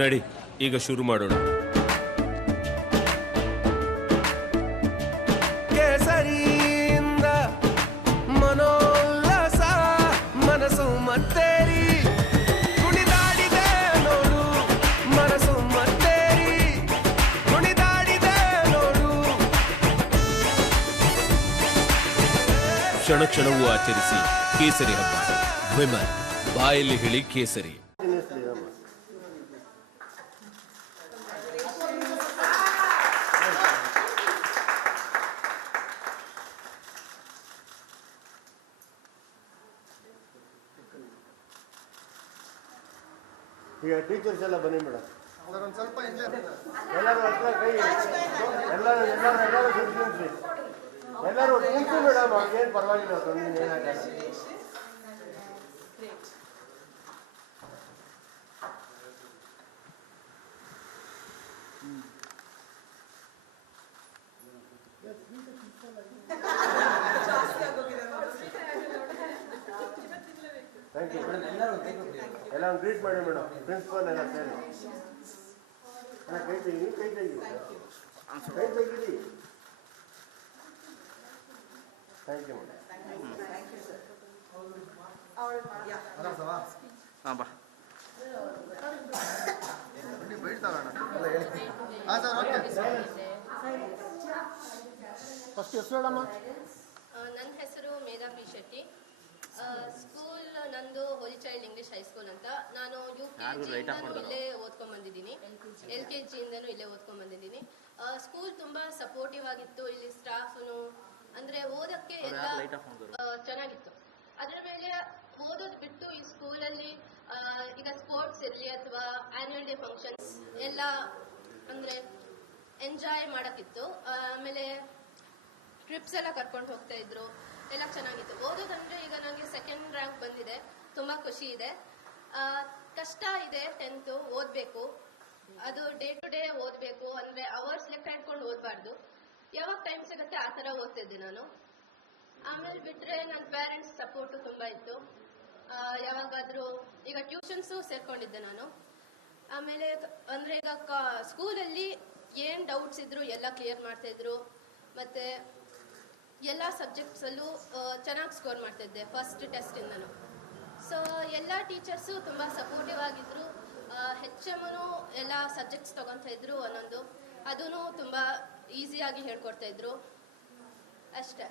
ನಡಿ, ಈಗ ಶುರು ಮಾಡೋಣ. ಕೇಸರಿಯಿಂದ ಮನೋಲ್ಲಾಸ ಮನಸ್ಸು ಮತ್ತೇರಿ ಕುಣಿದಾಡಿದೆ ನೋಡು, ಮನಸ್ಸು ಮತ್ತೇರಿ ಕುಣಿದಾಡಿದೆ ನೋಡು. ಕ್ಷಣ ಕ್ಷಣವೂ ಆಚರಿಸಿ ಕೇಸರಿ ಹಬ್ಬ. ವಿಮಲ್, ಬಾಯಲ್ಲಿ ಹೇಳಿ ಕೇಸರಿ. ಈಗ ಟೀಚರ್ಸ್ ಎಲ್ಲ ಬನ್ನಿ ಮೇಡಮ್. ಸ್ವಲ್ಪ ಎಲ್ಲರೂ ಹತ್ರ ಕೈ ಎಲ್ಲರೂ ಎಲ್ಲರೂ ಕೂತು ಮೇಡಮ್, ಅವ್ರಿಗೇನು ಪರವಾಗಿಲ್ಲ, ತೊಂದರೆ ಏನಾಗಲ್ಲ. Thank you madam. ಎಲ್ಲ ಗ್ರೀಟ್ ಮಾಡಿ ಮೇಡಮ್, ಪ್ರಿನ್ಸಿಪಲ್ ಎಲ್ಲ ಸೇರಿ. ಕೈ ತೆಗೀರಿ, ಕೈ ತೆಗೀರಿ, ಕೈ ತೆಗೀರಿ. Thank you madam. ಫಸ್ಟ್ ಹೆಸರು ಹೇಳಮ್ಮ. ನನ್ನ ಹೆಸರು ಮೇಧಾ ಪಿ ಶೆಟ್ಟಿ. ಸ್ಕೂಲ್ ನಂದು ಹೋಲಿ ಚೈಲ್ಡ್ ಇಂಗ್ಲಿಷ್ ಹೈಸ್ಕೂಲ್ ಅಂತ. ನಾನು UKG ಇಲ್ಲೇ ಓದ್ಕೊಂಡ್ಬಂದಿದ್ದೀನಿ, LKG ಇಲ್ಲೇ ಓದ್ಕೊಂಡ್ಬಂದಿದ್ದೀನಿ. ಸ್ಕೂಲ್ ತುಂಬ ಸಪೋರ್ಟಿವ್ ಆಗಿತ್ತು. ಇಲ್ಲಿ ಸ್ಟಾಫ್ನು ಅಂದರೆ ಓದೋಕ್ಕೆ ಎಲ್ಲ ಚೆನ್ನಾಗಿತ್ತು. ಅದರ ಮೇಲೆ ಓದೋದು ಬಿಟ್ಟು ಈ ಸ್ಕೂಲಲ್ಲಿ ಈಗ ಸ್ಪೋರ್ಟ್ಸ್ ಇರಲಿ ಅಥವಾ ಆ್ಯನ್ಯುವಲ್ ಡೇ ಫಂಕ್ಷನ್ಸ್ ಎಲ್ಲ ಅಂದರೆ ಎಂಜಾಯ್ ಮಾಡೋಕ್ಕಿತ್ತು. ಆಮೇಲೆ ಟ್ರಿಪ್ಸ್ ಎಲ್ಲ ಕರ್ಕೊಂಡು ಹೋಗ್ತಾ ಇದ್ರು, ಎಲ್ಲ ಚೆನ್ನಾಗಿತ್ತು. ಓದೋದಂದ್ರೆ ಈಗ ನನಗೆ 2nd ರ್ಯಾಂಕ್ ಬಂದಿದೆ, ತುಂಬ ಖುಷಿ ಇದೆ. ಕಷ್ಟ ಇದೆ 10th, ಓದಬೇಕು. ಅದು ಡೇ ಟು ಡೇ ಓದಬೇಕು, ಅಂದರೆ ಅವರ್ಸ್ ಲೆಕ್ಕ ಇಟ್ಕೊಂಡು ಓದಬಾರ್ದು. ಯಾವಾಗ ಟೈಮ್ ಸಿಗುತ್ತೆ ಆ ಥರ ಓದ್ತಿದ್ದೆ ನಾನು. ಆಮೇಲೆ ಬಿಟ್ಟರೆ ನನ್ನ ಪೇರೆಂಟ್ಸ್ ಸಪೋರ್ಟು ತುಂಬ ಇತ್ತು. ಯಾವಾಗಾದರೂ ಈಗ ಟ್ಯೂಷನ್ಸು ಸೇರ್ಕೊಂಡಿದ್ದೆ ನಾನು. ಆಮೇಲೆ ಅಂದರೆ ಈಗ ಸ್ಕೂಲಲ್ಲಿ ಏನು ಡೌಟ್ಸ್ ಇದ್ರು ಎಲ್ಲ ಕ್ಲಿಯರ್ ಮಾಡ್ತಾಯಿದ್ರು. ಮತ್ತು ಎಲ್ಲ ಸಬ್ಜೆಕ್ಟ್ಸಲ್ಲೂ ಚೆನ್ನಾಗಿ ಸ್ಕೋರ್ ಮಾಡ್ತಿದ್ದೆ ಫಸ್ಟ್ ಟೆಸ್ಟಿಂದನೂ. ಸೊ ಎಲ್ಲ ಟೀಚರ್ಸು ತುಂಬ ಸಪೋರ್ಟಿವ್ ಆಗಿದ್ದರು. HMನೂ ಎಲ್ಲ ಸಬ್ಜೆಕ್ಟ್ಸ್ ತೊಗೊತಾ ಇದ್ರು ಒಂದೊಂದು, ಅದೂ ತುಂಬ ಈಸಿಯಾಗಿ ಹೇಳ್ಕೊಡ್ತಾಯಿದ್ರು. ಅಷ್ಟೇ,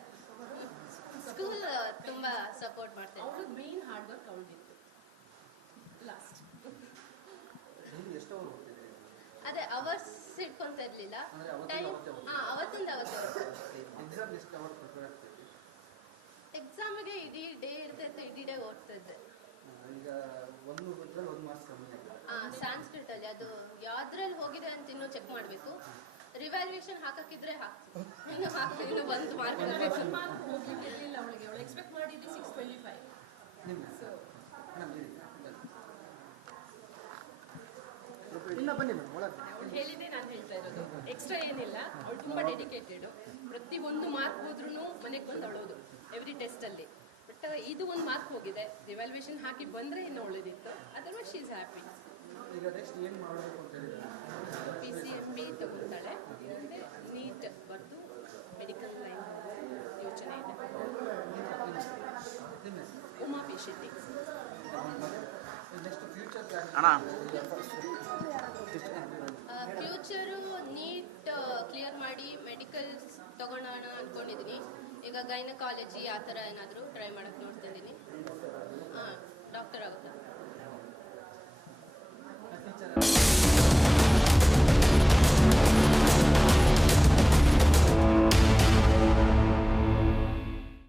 ಸ್ಕೂಲ್ ತುಂಬ ಸಪೋರ್ಟ್ ಮಾಡ್ತಾಯಿದ್ರು. ಅವ್ರಿಗೆ ಮೇನ್ ಹಾರ್ಡ್ ವರ್ಕ್ ಅವ್ರಿಗಿತ್ತು ಲಾಸ್ಟ್. ಅದೇ ಅವರ್ಸ್ ಇಟ್ಕೊಂತ ಇರಲಿಲ್ಲ, ಟೈಮ್ ಅವತ್ತಿಂದ ಅವತ್ತು. ಎಕ್ಸಾಮಿಗೆ ಇಡೀ ಡೇ ಇರ್ತಾಯಿತ್ತು, ಇಡೀ ಡೇ ಓದ್ತಿದ್ದೆ. ಸಾಂಸ್ಕ್ರಿಟ್ ಅಲ್ಲಿ ಅದು ಯಾವ್ದ್ರಲ್ಲಿ ಹೋಗಿದೆ ಅಂತ ಇನ್ನೂ ಚೆಕ್ ಮಾಡಬೇಕು. ರಿವ್ಯಾಲ್ಯೂಯೇಷನ್ ಹಾಕಿದ್ರೆ ಇನ್ನು ಒಂದು ಮಾರ್ಕ್ ಹೋಗ್ಲಿಕ್ಕೆ ಇರಲಿಲ್ಲ ಅವಳಿಗೆ. ಅವಳು ಎಕ್ಸ್ಪೆಕ್ಟ್ ಮಾಡಿದ್ದು 625. ಇಲ್ಲ ಬನ್ನಿ ಮೇಡಮ್, ಅವ್ಳು ಹೇಳಿದ್ದೆ ನಾನು ಹೇಳ್ತಾ ಇರೋದು. ಎಕ್ಸ್ಟ್ರಾ ಏನಿಲ್ಲ, ಅವಳು ತುಂಬ ಡೆಡಿಕೇಟೆಡ್. ಪ್ರತಿ ಒಂದು ಮಾರ್ಕ್ ಹೋದ್ರೂ ಮನೆಗೆ ಬಂದು ಅವಳೋದು ಎವ್ರಿ ಟೆಸ್ಟಲ್ಲಿ. ಬಟ್ ಇದು ಒಂದು ಮಾರ್ಕ್ ಹೋಗಿದೆ, ರಿವ್ಯಾಲ್ಯೂಯೇಷನ್ ಹಾಕಿ ಬಂದರೆ ಇನ್ನು ಒಳ್ಳೇದಿತ್ತು. Otherwise she is happy. PCMB ತಗೊಳ್ತಾಳೆ, ಇಲ್ಲಂದರೆ ನೀಟ್ ಬರೆದು ಮೆಡಿಕಲ್ ಲೈನ್ ಯೋಚನೆ ಇದೆ. Uma P Shetty. Future NEET clear ಮಾಡಿ ಮೆಡಿಕಲ್ ತಗೊಳ್ಳೋಣ ಅಂದ್ಕೊಂಡಿದ್ದೀನಿ. ಈಗ ಗೈನಕಾಲಜಿ ಆ ಥರ ಏನಾದರೂ ಟ್ರೈ ಮಾಡೋಕ್ಕೆ ನೋಡ್ತಿದ್ದೀನಿ.